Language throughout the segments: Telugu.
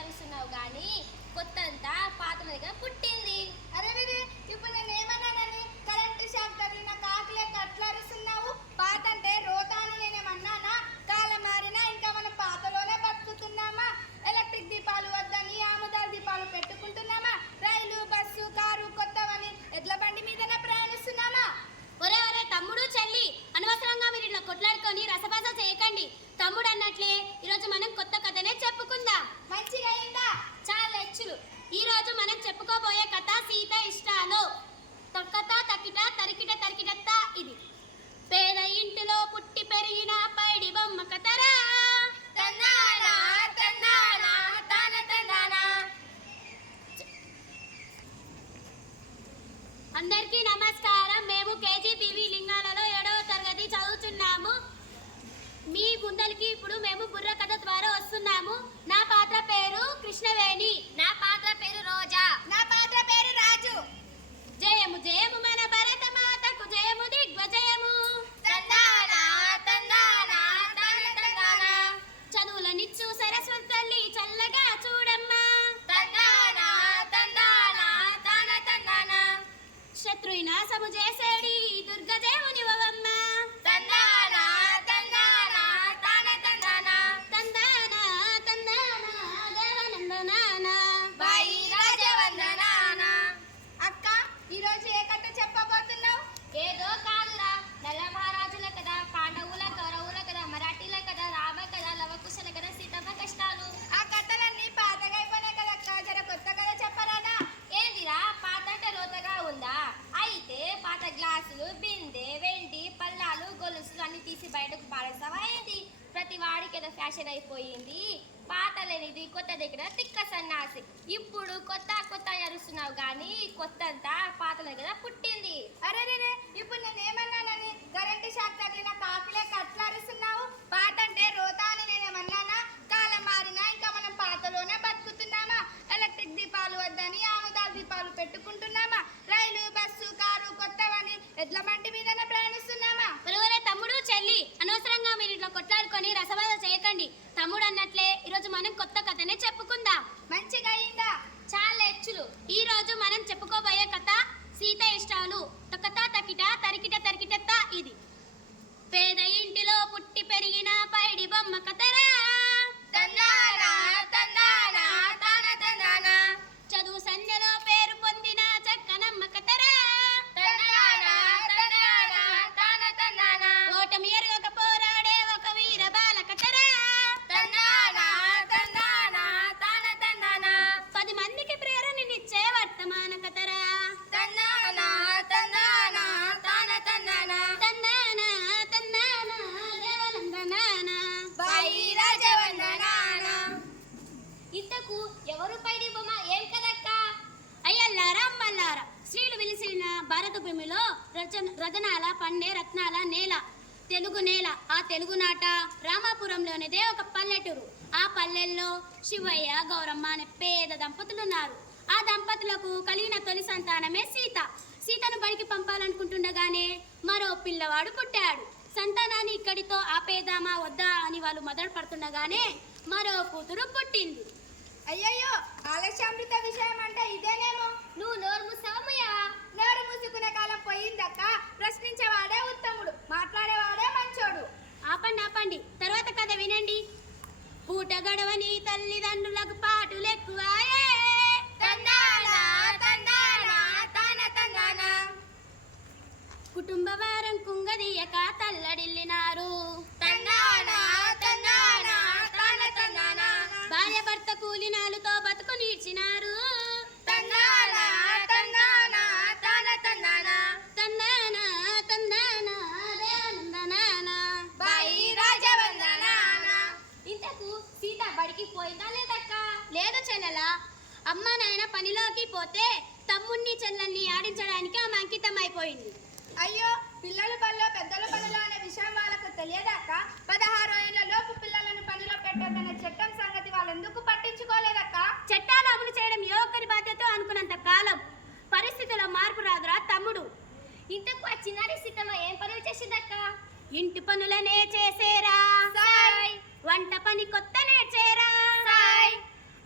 అరుస్తున్నావు కానీ కొత్తంతా పాత దగ్గర పుట్టింది. అరే ఇప్పుడు నేను ఏమన్నానని కరెంట్ షాక్ తగిలిన కాకులే అట్లా అరుస్తున్నావు. పాత అంటే రోత అని నేనేమన్నానా? కాలం మారినా ఇంకా మనం పాతలోనే బతుకుతున్నామా? ఎలక్ట్రిక్ దీపాలు వద్దని ఆముదాల దీపాలు పెట్టుకుంటున్నామా? రైలు బస్సు కారు కొత్తవని ఎడ్ల బండి మీదనే ప్రయాణిస్తున్నామా? ఒరే ఒరే తమ్ముడు చెల్లి, అనవసరంగా మీరు ఇలా కొట్లాడుకొని రసభాస చేయకండి. తమ్ముడు అన్నట్లే ఈరోజు మనం కొత్త కథనే చెప్పుకుందాం. మంచిగా అయిందా? చాలా హెచ్చులు. ఈ రోజు మనం చెప్పుకోబోయే కథ సీత ఇష్టాలు. తొక్కత తకిట తరికిట తరికిటత్త. ఇది పేద ఇంటిలో పుట్టి పెరిగిన పైడి బొమ్మ కథరా. తందానా తందానా తాన తందానా. అందరికీ నమస్కారం. మేము కేజీబీవీ లింగాలలో 7వ తరగతి చదువుతున్నాము. మీ ముందరికి ఇప్పుడు మేము బుర్ర కథ ద్వారా వస్తున్నాము. నా పాత్ర పేరు కృష్ణవేణి. నా పాత్ర పేరు రోజా. నా పాత్ర పేరు రాజు. జయము జయము మన భరత మాతకు జయము దిగ్వజయము. తందానా తందానా తాన తందానా. చదువులనిచ్చు సరస్వతి తల్లి చల్లగా చూడమ్మా. తందానా తందానా తాన తందానా. శత్రువినాశము చేసేడి దుర్గదేవుని వవమ్మ. తందానా తందానా తాన తందానా. తందానా తందానా దేవనందనాన. బాయి రాజవందనానా. అక్క, ఈరోజు ఏ కథ చెప్పబోతున్నావు? ఏదో కాదురా, నల్ల మహారాజుల కదా, పాండవుల కౌరవుల కదా, మరాఠీల కదా, రామ కదా, లవకుశల కదా, సీతమ్మ కష్టాలు. ఆ కథలన్నీ పాతగా అయిపోయినాయి కదక్క, జర కొత్త కథ చెప్పరాదా? ఏందిరా పాత అంటే రోతగా ఉందా? అయితే పాత గ్లాసులు బిందె వెండి పల్లాలు గొలుసులు అన్ని తీసి బయటకు పాడేస్తావా ఏంది? ప్రతి వాడికి ఏదో ఫ్యాషన్ అయిపోయింది. పాత లేనిది కొత్త దగ్గర తిక్క సన్నాసి. ఇప్పుడు కొత్త కొత్త అరుస్తున్నావు కానీ కొత్తంతా పాత దగ్గర పుట్టింది. అరే ఇప్పుడు నేను ఏమన్నానని కరెంట్ షాక్ తగిలిన కాకులే అట్లా అరుస్తున్నావు. పాత అంటే రోత అని నేనేమన్నానా? కాలం మారినా ఇంకా మనం పాతలోనే బతుకుతున్నామా? ఎలక్ట్రిక్ దీపాలు వద్దని ఆముదాల దీపాలు పెట్టుకుంటున్నామా? రైలు బస్సు కారు కొత్తవని ఎడ్ల బండి మీదనే ప్రయాణిస్తున్నామా? ఒరే తమ్ముడు చెల్లి, అనవసరంగా మీరు ఇట్లా కొట్లాడుకొని రసభాస చేయకండి. తమ్ముడు అన్నట్లే ఈరోజు మనం కొత్త కథనే చెప్పుకుందాం. మంచిగా అయిందా? చాలా హెచ్చులు. ఈ రోజు మనం చెప్పుకోబోయే కథ సీత ఇష్టాలు. తొక్కత తకిట తరికిట తరికిటత్త. ఇది పేద ఇంటిలో పుట్టి పెరిగిన పైడి బొమ్మ కథరా. తందానా తందానా తాన తందానా. చదువు సంధ్యలో పేరు పొందిన చక్కనమ్మ కథరా. తందానా తందానా తాన తందానా. ఓటమి ఎరగక పోరాడే ఒక వీర బాల కథరా. తందానా తందానా తాన తందానా. 10 మందికి ప్రేరణనిచ్చే వర్తమాన కథరా. తందానా తందానా తాన తందానా. తందానా తందానా దేవనందనాన. బాయి రాజవందనానా. ఇంతకు ఎవరు పైడి బొమ్మ ఏం కదక్క? అయ్యల్లారా అమ్మల్లారా, స్త్రీలు వెలిసిన భారత భూమిలో రతనాల పండే రత్నాల నేల తెలుగు నేల. ఆ తెలుగునాట రామాపురంలోనిదే ఒక పల్లెటూరు. ఆ పల్లెల్లో శివయ్య గౌరమ్మ అనే పేద దంపతులున్నారు. ఆ దంపతులకు కలిగిన తొలి సంతానమే సీత. సీతను బడికి పంపాలనుకుంటుండగానే మరో పిల్లవాడు పుట్టాడు. సంతానాన్ని ఇక్కడితో ఆపేదామా వద్దా అని వాళ్ళు మొదలు పడుతుండగానే మరో కూతురు పుట్టింది. అయ్యయ్యో, ఆలస్యామృత విషయం అంటే ఇదేనేమో. నువ్వు నోరు ముసామయ్యా. నోరు మూసుకునే కాలం పోయిందక్క. ప్రశ్నించేవాడే ఉత్తముడు, మాట్లాడేవాడే మంచోడు. ఆపండి, తర్వాత కథ వినండి. పూట గడవని తల్లిదండ్రులకు పాటులెక్కువాయే. తందానా తందానా తాన తందానా. కుటుంబ వారం కుంగదీయక తల్లడిల్లినారు. తందానా తందానా తాన తందానా. భార్య భర్త కూలినాలుతో బతుకు నీడ్చినారు. తందానా తందానా తాన తందానా. తందానా తందానా దేవనందనాన. బాయి రాజవందనానా. ఇంతకు సీత బడికి పోయిందా లేదక్క? లేదు చెల్లెలా. అమ్మ నాయన పనిలోకి పోతే తమ్ముణ్ణి చెల్లెల్ని ఆడించడానికి ఆమె అంకితం అయిపోయింది. అయ్యో, పిల్లలు పనిలో పెద్దల పనిలో అనే విషయం వాళ్ళకు తెలియదాక 16 ఏళ్ల లోపు పిల్లలను పనిలో పెట్టొద్దన్న చట్టం సంగతి వాళ్ళెందుకు పట్టించుకోలేదక్క? చట్టాలు అమలు చేయడం ఏ ఒక్కరి బాధ్యత అనుకున్నంత కాలం పరిస్థితుల్లో మార్పు రాదురా తమ్ముడు. ఇంతకు ఆ చిన్నారి సీతమ్మ ఏం పనులు చేసిందక్క? ఇంటి పనులనే చేసేరా. సాయ్. వంట పని కొత్త నేర్చేరా. సాయ్.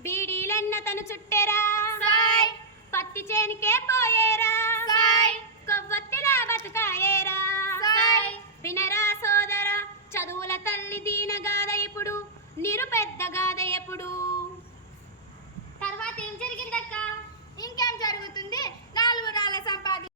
బీడీలెన్న తను చుట్టెరా సాయ్ పత్తి చేనికే పోయేరా సాయ్ కొవ్వొత్తిలా బతుకాయే